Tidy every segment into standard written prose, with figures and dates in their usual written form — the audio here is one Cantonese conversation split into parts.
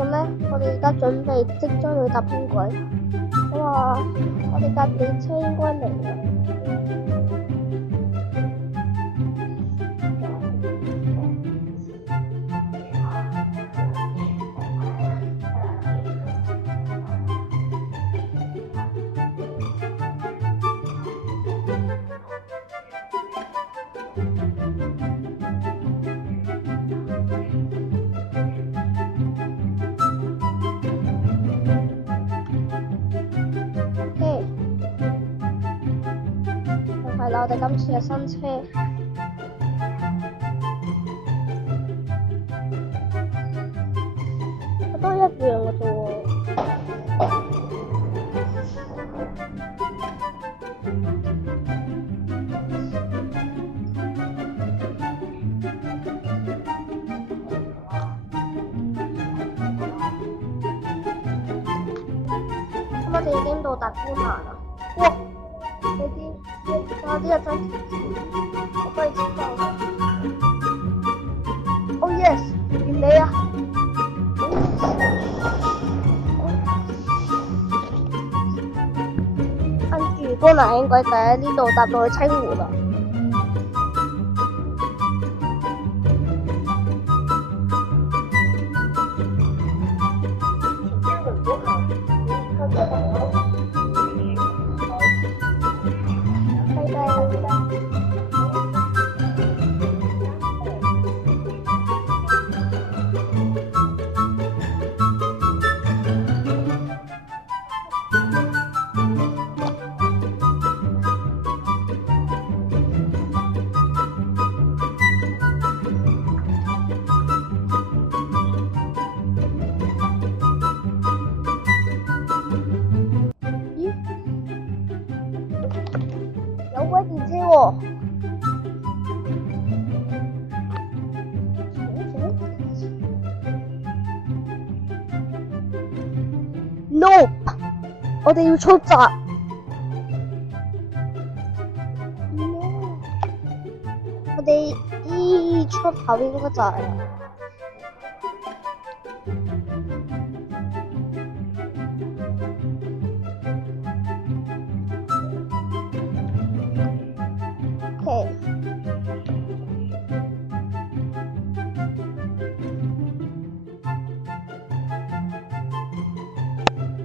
咁咧，我哋而家準備即將要搭輕軌。哇！我哋搭列車應該嚟啦。係啦，我哋今次嘅新車，都一樣嘅啫喎。咁我哋已經到達觀瀾啦。哇！呢一張貼紙，我可以簽到啦。Oh yes， 原你啊！跟住觀瀾輕軌就喺呢度搭到去清湖啦。有軌電車喎！No， 我哋要出閘。No， 我哋依出口應該就係啦。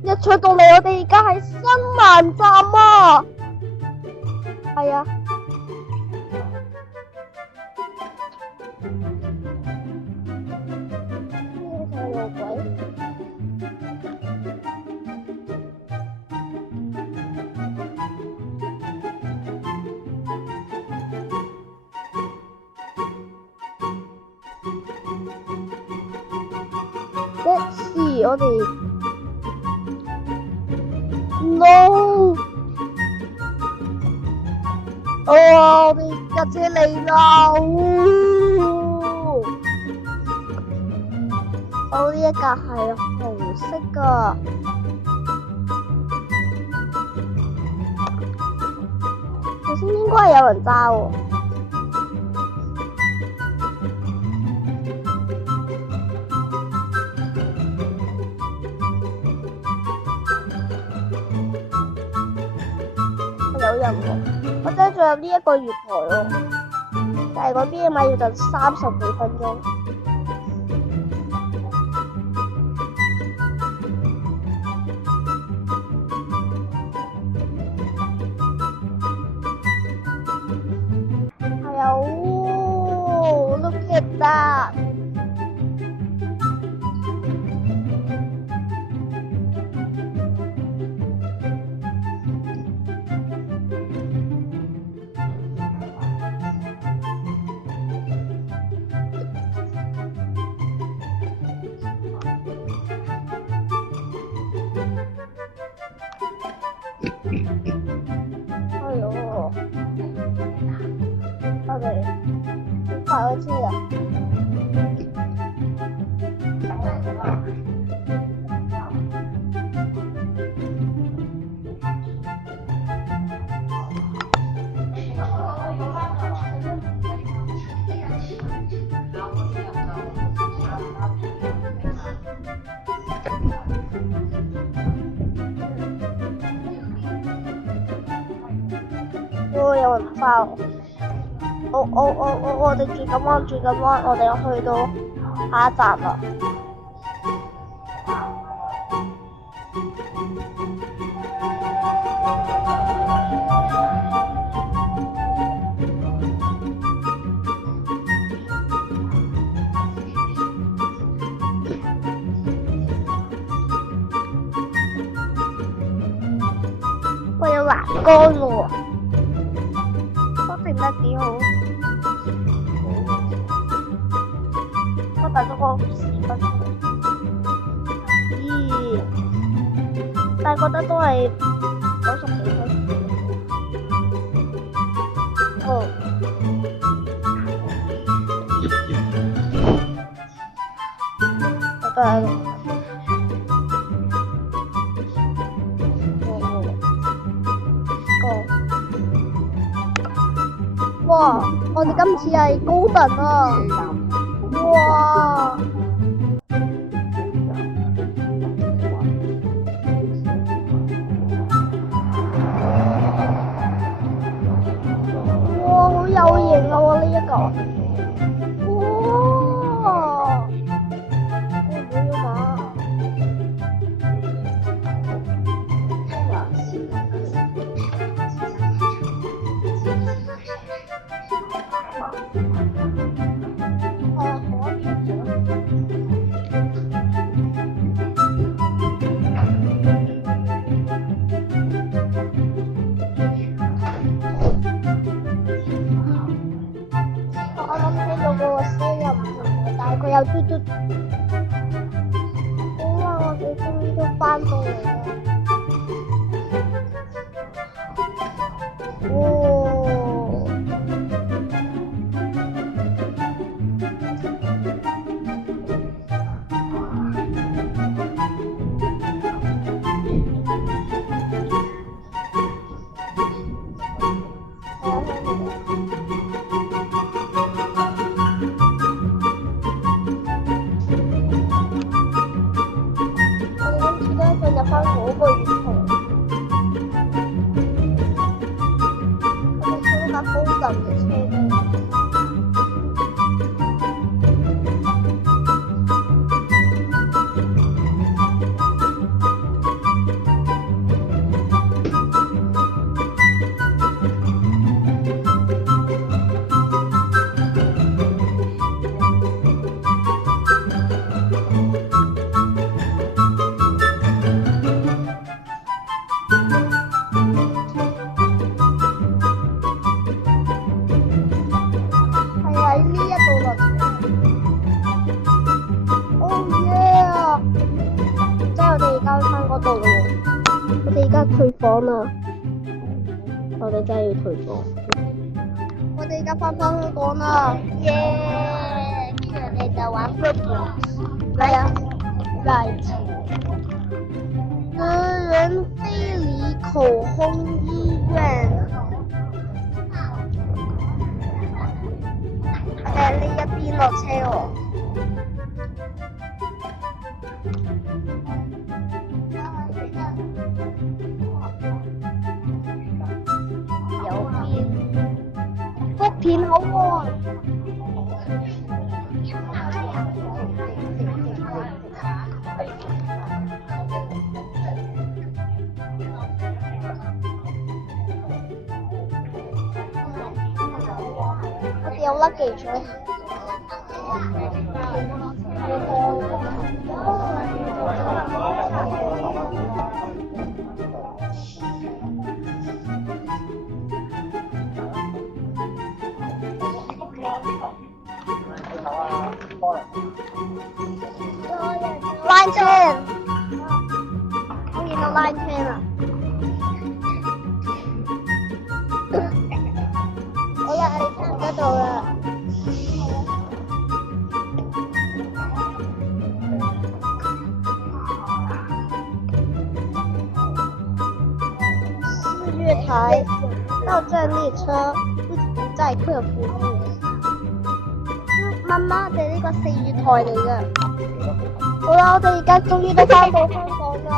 一出到嚟，我哋而家喺新蘭站啊！係啊，呢個就係路軌。Let's see， 我哋。No！ 我哋架車嚟啦！我呢一架係紅色噶，頭先應該係有人揸喎。有人喎，我真係進入呢一個月台喎，但係嗰邊嘅咪要等30幾分鐘。係啊，Look at that！有人翻我。我哋轉緊彎，我哋又去到下一站啦。喂，有欄杆喎，都整得幾好。我等咗個10分鐘。咦？但係覺得都係90幾分。哦。我都係咯。哇！我哋今次係高等啊！哇！哇！好有型啊！喎呢一個。哇！會唔會啊？佢有嘟嘟，哇！我哋終於都翻到嚟啦。入翻嗰個月台，我哋坐架高等嘅車。我哋而家退房啦，我哋真係要退房。我哋而家翻香港啦，耶！跟住我哋就玩 football。係啊 ，right。德仁菲里口腔醫院。我哋喺呢一邊落車喎。福田好喎，我哋有 luggage 啊。Line 10，我見到 Line 10啦。好啦，我哋差唔多到啦。4月台到站列車不停載客服務。媽媽哋呢個4月台嚟㗎。好啦，我哋而家終於都翻到香港啦。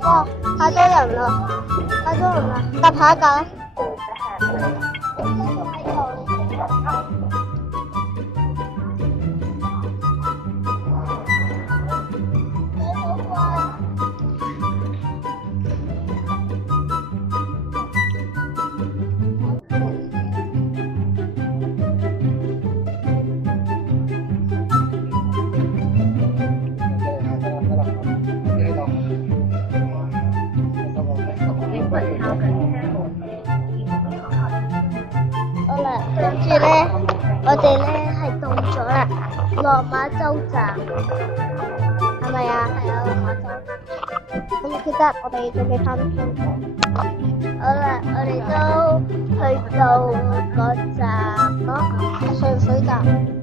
我哇，太多人啦，太多人啦，搭下一架。好啦，跟住咧，我哋咧係到咗啦，落馬洲站，係咪啊？係啊，落馬洲。咁記得我哋準備翻香港。好啦，我哋都去到個站咯，上水站。